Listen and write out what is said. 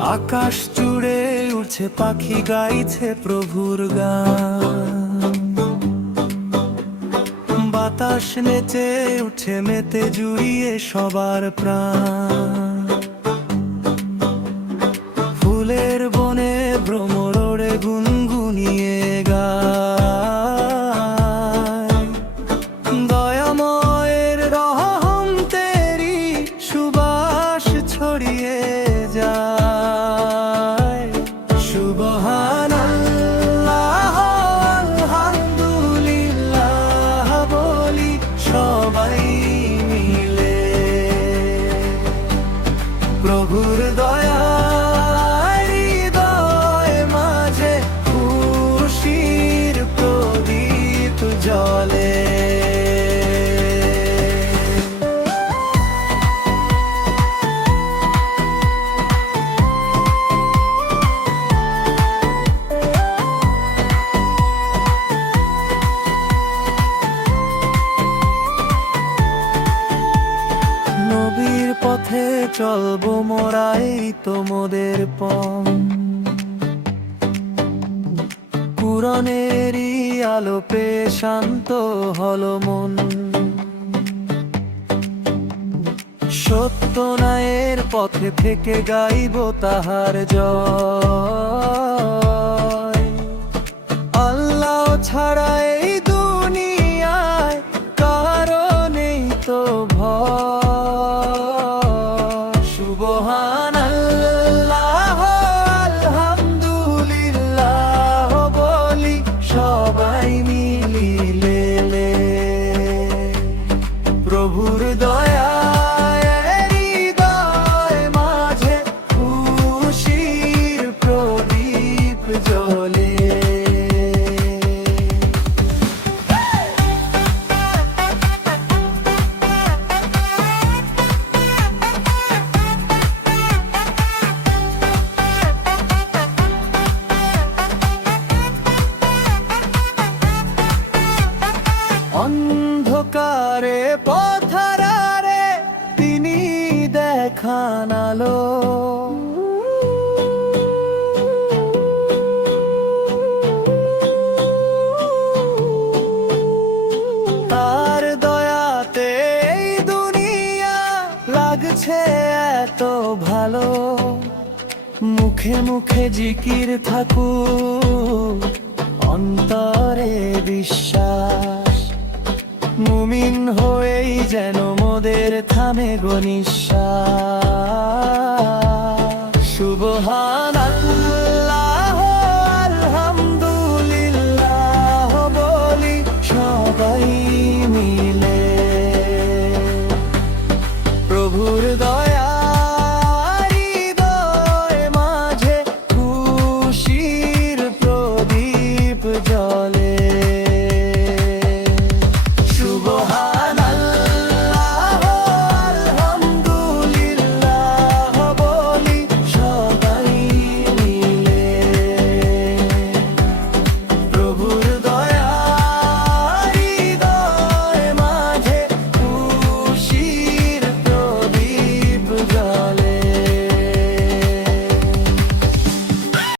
আকাশ জুড়ে উড়ছে পাখি, গাইছে প্রভুর গান। বাতাস নেচে উঠছে মেতে, জুড়িয়ে সবার প্রাণ। ফুলের বনে ভ্রমরে গুনগুনিয়ে গায়, দয়াময়ের রহম তেরি সুবাস ছড়িয়ে যায়। সুবহানাল্লাহ, আলহামদুলিল্লাহ বলি সবাই মিলে। প্রভুর দয়া জলে। নবীর পথে চলবো মোরাই তোমাদের পথ, কুরআনেরই আলো পেয়ে শান্ত হলো মন। সত্য ন্যায়ের পথে থেকে গাইব তাহার জয়। আল্লাহ ছাড়া এই দুনিয়ায় কারো নেই তো ভয়। সুবহানাল্লাহ, আলহামদুলিল্লাহ বলি সবাই মিলিলে। প্রভুর দয়া হৃদয় মাঝে খুশির প্রদীপ জ্বলে। অন্ধকারে পথহারারে তিনি দেখান আলো, তার দয়াতে এই দুনিয়া লাগছে এত ভালো। মুখে মুখে জিকির থাকুক, অন্তরে বিশ্বাস, মুমিন হয়েই যেন মোদের থামে গো নিঃশ্বাস। সুবহানাল্লাহ, আলহামদুলিল্লাহ বলি সবাই মিলে। প্রভুর দয়া হৃদয় মাঝে খুশির প্রদীপ জ্বলে। সুবহান